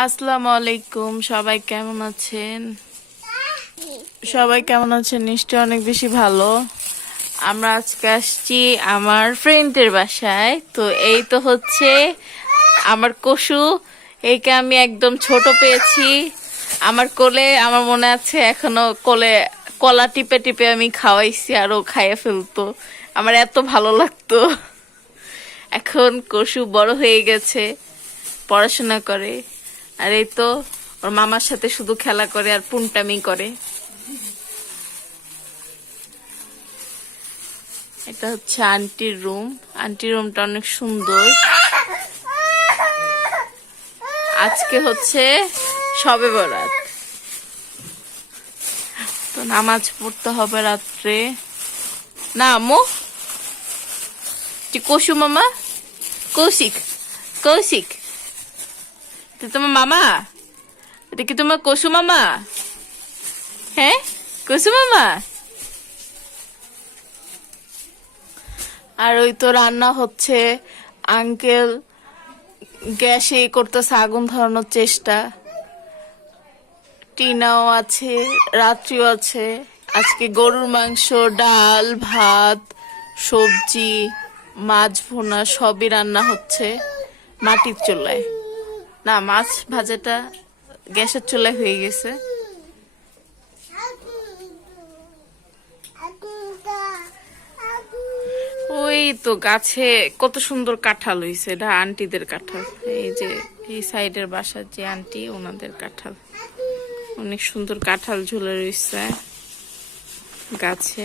আসসালামু আলাইকুম। সবাই কেমন আছেন? নিশ্চয় অনেক বেশি ভালো। আমরা আজকে আসছি আমার ফ্রেন্ডের বাসায়। তো এই তো হচ্ছে আমার কসু। একে আমি একদম ছোট পেয়েছি আমার কোলে। আমার মনে আছে এখনো কোলে কলা টিপে টিপে আমি খাওয়াইছি, আর ও খাইয়ে ফেলতো। আমার এত ভালো লাগতো। এখন কসু বড় হয়ে গেছে, পড়াশোনা করে, আর এই তো ওর মামার সাথে শুধু খেলা করে আর পুনটামি করে। এটা হচ্ছে আন্টির রুম। আন্টির রুমটা অনেক সুন্দর। আজকে হচ্ছে শবে বরাত, তো নামাজ পড়তে হবে রাত্রে। না আম্মু, কসু মামা, কৌশিক, কৌশিক, তো তোমার মামা? এটা কি তোমার কসু মামা? হ্যাঁ, কসু মামা। আর ওই তো রান্না হচ্ছে। আঙ্কেল গ্যাসে করতেছে, আগুন ধরানোর চেষ্টা। টিনাও আছে, রাত্রিও আছে। আজকে গরুর মাংস, ডাল, ভাত, সবজি, মাছ ভুনা সবই রান্না হচ্ছে মাটির চুলায়। না, মাছ ভাজাটা গ্যাসের চুলায় হয়ে গেছে। ওই তো গাছে কত সুন্দর কাঁঠাল হইছে। এটা আন্টিদের কাঁঠাল। এই যে এই সাইডের বাসার যে আন্টি, ওনাদের কাঁঠাল। অনেক সুন্দর কাঁঠাল ঝুলে রয়েছে গাছে।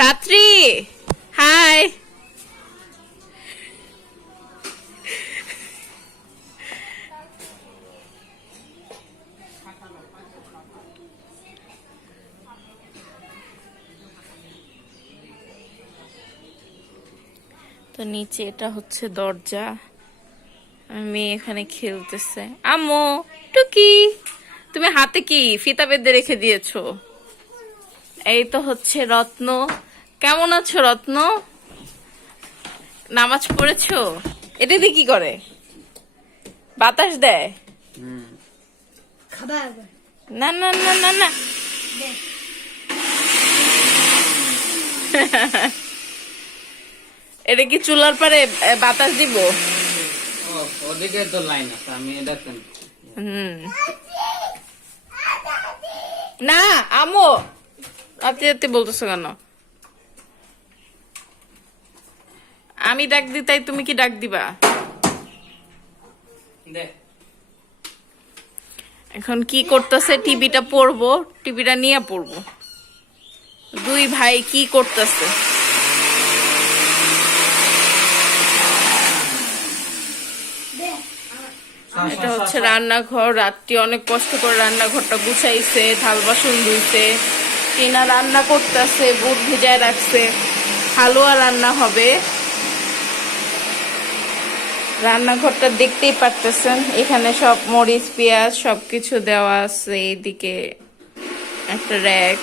রাত্রি, হাই। তো নিচে এটা হচ্ছে দরজা। মেয়ে এখানে খেলতেছে। আম্মু, টুকি, তুমি হাতে কি ফিতা বেঁধে রেখে দিয়েছো? এই তো হচ্ছে রত্ন। কেমন আছো রত্ন? নামাজ পড়েছো? এটা দিয়ে কি করে? বাতাস দেয়? না না না না না। এটা কি চুলার পারে বাতাস দিব? ওদিকে তো লাইন আছে, আমি এটা না আমো, রাতে রাতে বলতেছো কেন? আমি ডাক দি, তাই তুমি কি ডাক দিবা? এখন কি করতেছে? টিভিটা পড়বো, টিভিটা নিয়ে পড়বো। দুই ভাই কি করতেছে? এটা হচ্ছে রান্নাঘর। রাত্রি অনেক কষ্ট করে রান্নাঘরটা গুছাইছে, থাল বাসন ধুইছে। টিনা রান্না করতেছে, বুট ভিজায় রাখছে। হালুয়া রান্না হবে। রান্নাঘরটা দেখতেই পারতেছেন, এখানে সব মরিচ পেঁয়াজ সবকিছু দেওয়া আছে। এইদিকে একটা র্যাক।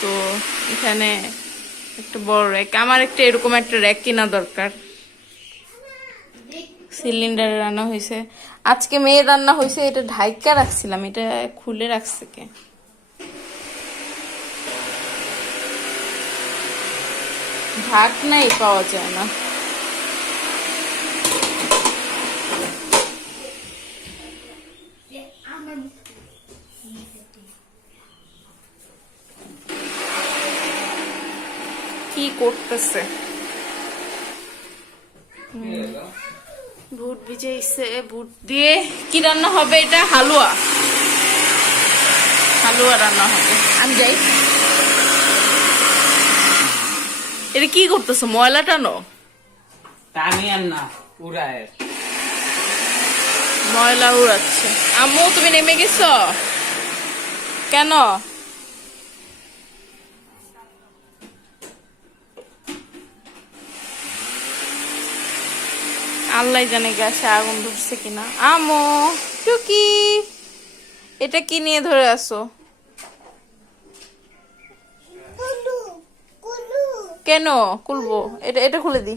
তো এখানে একটা বড় র্যাক। আমার একটা এরকম একটা র্যাক কিনা দরকার। সিলিন্ডারে রান্না হয়েছে। আজকে মেয়ের রান্না হয়েছে, এটা ঢাইকা রাখছিলাম, এটা খুলে রাখছে কে? ঢাকনাই পাওয়া যায় না। কি করতেছে? বুট ভিজাইছে। বুট দিয়ে কি রান্না হবে? এটা হালুয়া। হালুয়া রান্না হবে। আমি যাই। এটা কি করতেছো? ময়লা টানো? টানি আর না উড়ায়। ময়লা উড়াচ্ছে। আম্মু, তুমি নেমে গেছো কেন? আল্লাহ জানে গ্যাসে আগুন ধরছে কিনা। আম্মু, টুকি, এটা কি নিয়ে ধরে আসো? কেন খুলবো? এটা এটা খুলে দি,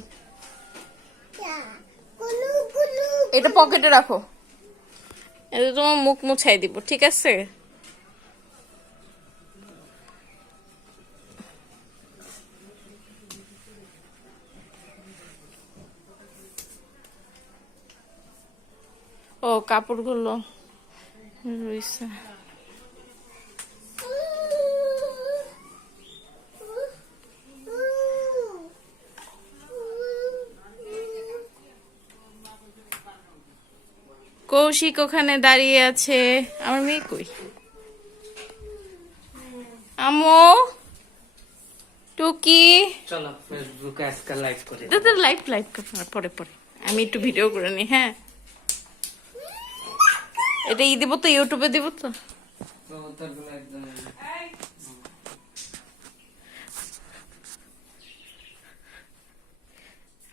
এটা পকেটে রাখো। এটা তোমার মুখ মুছাই দিব, ঠিক আছে? ও কাপড়গুলো রয়েছে। কৌশিক ওখানে দাঁড়িয়ে আছে। আমার মেয়ে কই? আমো টুকি, চলো ফেসবুকে আজকাল লাইভ করে দাদা লাইভ লাইভ পরে পরে আমি একটু ভিডিও করে নি। হ্যাঁ, এটা দিব তো, ইউটিউবে দিব তো। কবুতরগুলো একদম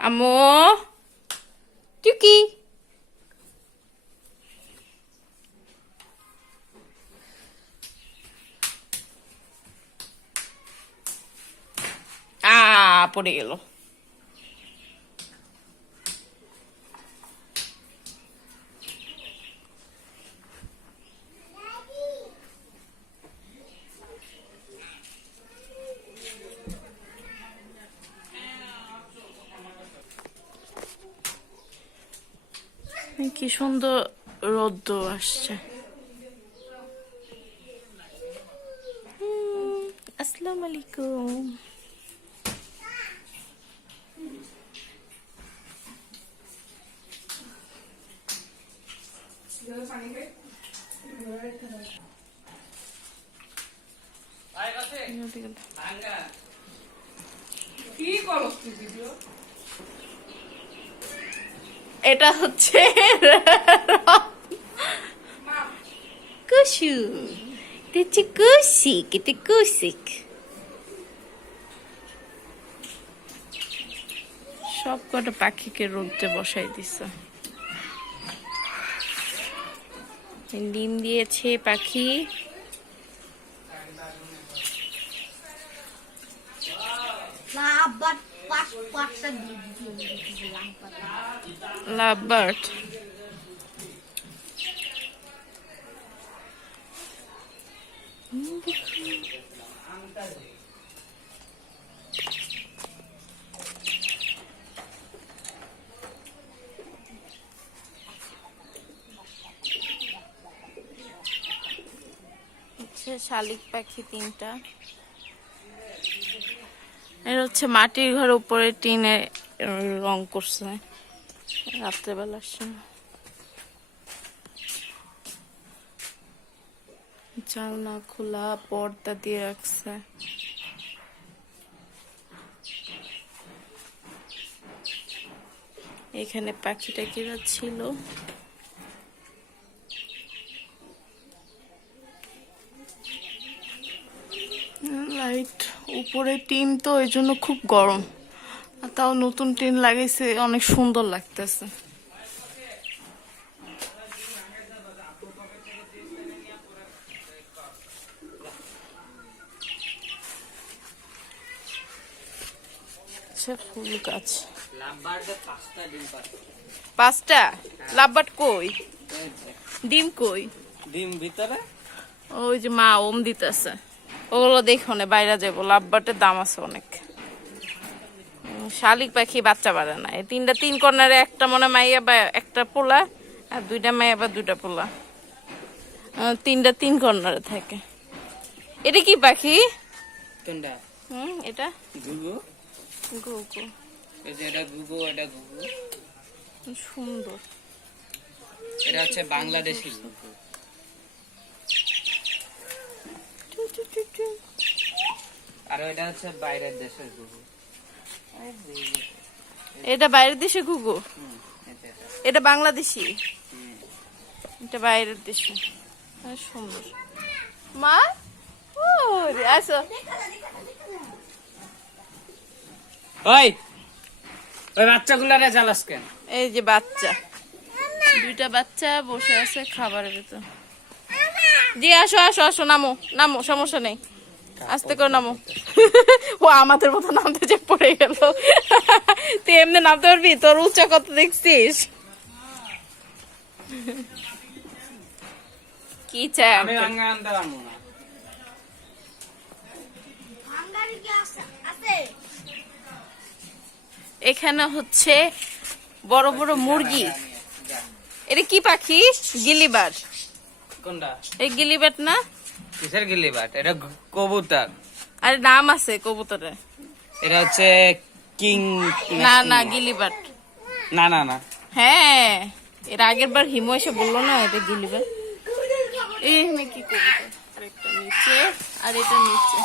আমো টুকি, পড়ে গেল। কি সুন্দর রোদ্র আসছে। আসসালামু আলাইকুম। এটা হচ্ছে কুসু, এটা হচ্ছে কুশিক, এটা কুশিক। সব কটা পাখিকে রোদে বসাই দিছে। ডিম দিয়েছে পাখি। লাভবার্ড হচ্ছে শালিক পাখি 3টা। এর হচ্ছে মাটির ঘর, উপরে টিনে রং করছে রাত্রেবেলার সময়। জানলা খোলা, পর্দা দিয়ে রাখছে। এখানে পাখি টাকিরা ছিল। লাইট উপরে টিন তো, এই জন্য খুব গরম। আর তাও নতুন টিন লাগাইছে, অনেক সুন্দর লাগতেছে। আচ্ছা, ফুল গাছ। লাভবার্ডে 5টা ডিম পারে। 5টা? লাভবার্ড কই? ডিম কই? ডিম ভিতরে। ওই যে মা ওম দিতেছে, ওগুলো দেখো না, বাইরে যাবো। লাভবার্ডের দাম আছে অনেক। শালিক পাখি বাচ্চা পারে না। এই 3 কর্নারে একটা মনে মাইয়া বা একটা পোলা, আর 2টা মাইয়া বা 2টা পোলা। 3 কর্নারে থাকে। এটা কি পাখি? কোনটা? এটা গুগু। গুগু। এই যে এটা গুগু, এটা গুগু। সুন্দর। এটা হচ্ছে বাংলাদেশি গুগু। আর এটা হচ্ছে বাইরের দেশের গুগু। এটা বাইরের দেশে গুগু, এটা। এটা বাংলাদেশি, এটা বাইরের দেশে। সুন্দর। মা ওরে আসো। ওই ওই বাচ্চাগুলারে জ্বালাস কেন? এই যে বাচ্চা, 2টা বাচ্চা বসে আছে খাবারের ভিতর। জি আসো আসো আসো, নামো নামো, সমস্যা নেই। আস্তে করে নামো। ও আমাদের মতো নামতে যে পড়ে গেল। তুই এমনি নামতে পারবি? তোর উচ্চা কত দেখছিস? কি চাই? আমি ভাঙা আনতে পারবো না। এখানে হচ্ছে বড় বড় মুরগি। এটা কি পাখি? গিলিবাট। কোনটা? এই গিলিবাট না? কিসের গিলিবাট? এটা কবুতর। আরে নাম আছে কবুতরের। এটা হচ্ছে কিং। না না গিলিবাট। না না না। হ্যাঁ, এর আগের বার হিমু এসে বললো না এটা গিলিবাট। এই কি কবুতর? আরেকটা নিচে, আর এটা নিচে।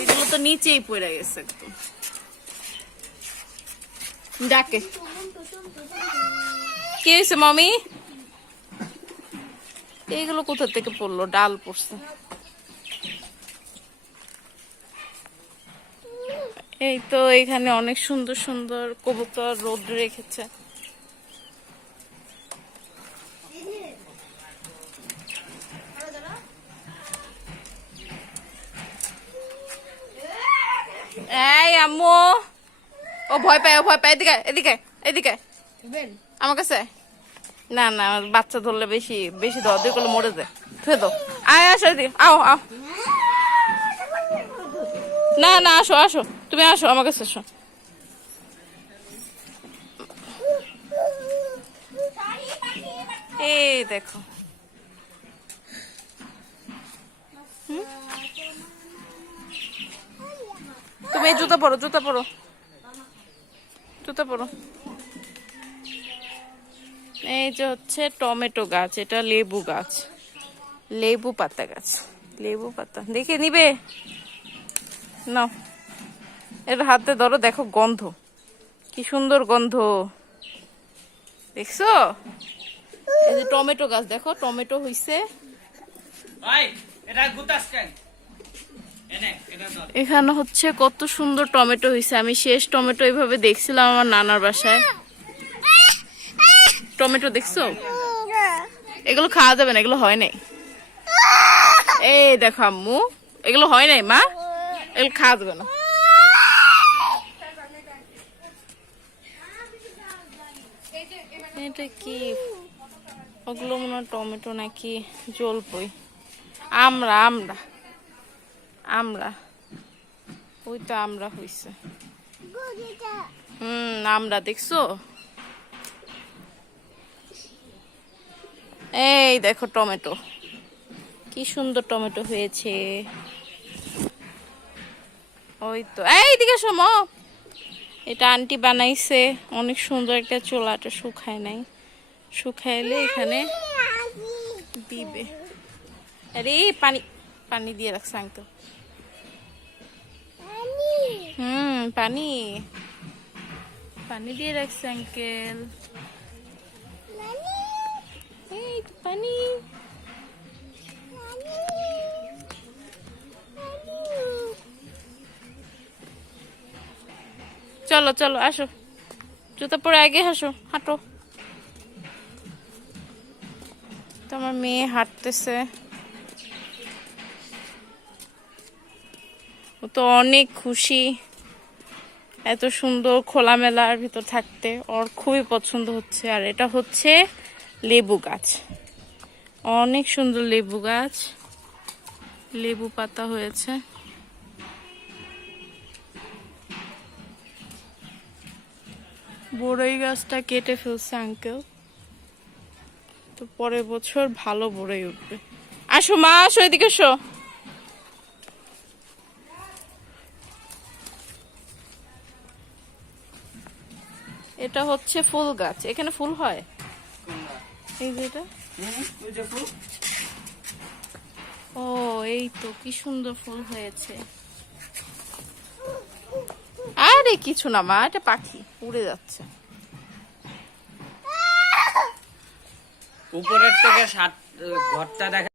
এগুলো তো নিচেই পড়ে গেছে একদম। ডাকে। কি হয়েছে মামি? এইগুলো কোথা থেকে পড়লো? ডাল পড়ছে। এই তো এখানে অনেক সুন্দর সুন্দর কবুতর রোদ রেখেছে। এই আম্মু, ও ভয় পায়, ও ভয় পায়। এদিকে এদিকে এদিকে আমার কাছে। না না, বাচ্চা ধরলে বেশি বেশি দরদি করলে মরে যায়। থুয়ে দাও। আয় আসো এদিকে, আও আও। না না, আসো আসো, তুমি আসো আমার কাছে আসো। এই দেখো, তুমি এই জুতা পরো, জুতা পরো, জুতা পরো। এই যে হচ্ছে টমেটো গাছ, এটা লেবু গাছ, লেবু পাতা গাছ, লেবু পাতা দেখে নিবে নাও। এর হাতে ধরো, দেখো গন্ধ কি সুন্দর গন্ধ, দেখছো? এই যে টমেটো গাছ, দেখো টমেটো হইছে। এখানে হচ্ছে কত সুন্দর টমেটো হইছে। আমি শেষ টমেটো এইভাবে দেখছিলাম আমার নানার বাসায়। টমেটো দেখছো? এগুলো খাওয়া যাবে না, এগুলো হয় নাই। এই দেখো আম্মু, এগুলো হয় নাই মা, এগুলো খাওয়া যাবে না। এটা কি? ওগুলো মনে হয় টমেটো নাকি জলপই। আমরা আমরা আমরা ওই তো আমরা হইছে। আমরা দেখছো? এই দেখো টমেটো, কি সুন্দর টমেটো হয়েছে। ওই তো, এইদিকে শোনো, এটা আন্টি বানাইছে, অনেক সুন্দর একটা চোলাটা শুকায় নাই, শুকাইলে এখানে দিবে। আরে পানি পানি দিয়ে রাখছে আঙ্কেল। পানি পানি দিয়ে রাখছে আঙ্কেল। এই তো পানি। চলো চলো আসো, জুতা পরে আগে আসো, হাঁটো। তো আমার মেয়ে হাঁটতেছে, ও তো অনেক খুশি এত সুন্দর খোলামেলার ভিতর থাকতে, ওর খুবই পছন্দ হচ্ছে। আর এটা হচ্ছে লেবু গাছ, অনেক সুন্দর লেবু গাছ, লেবু পাতা হয়েছে। বড়ই গাছটা কেটে ফেলছে আঙ্কেল, তো পরের বছর ভালো বড়ই উঠবে। আসো মা, আসো এদিকে এসো। এটা হচ্ছে ফুল গাছ, এখানে ফুল হয়। এই যে এটা, ও এই তো কি সুন্দর ফুল হয়েছে। আরে কিছু না মা, এটা পাখি উড়ে যাচ্ছে। উপরের থেকে ঘরটা দেখা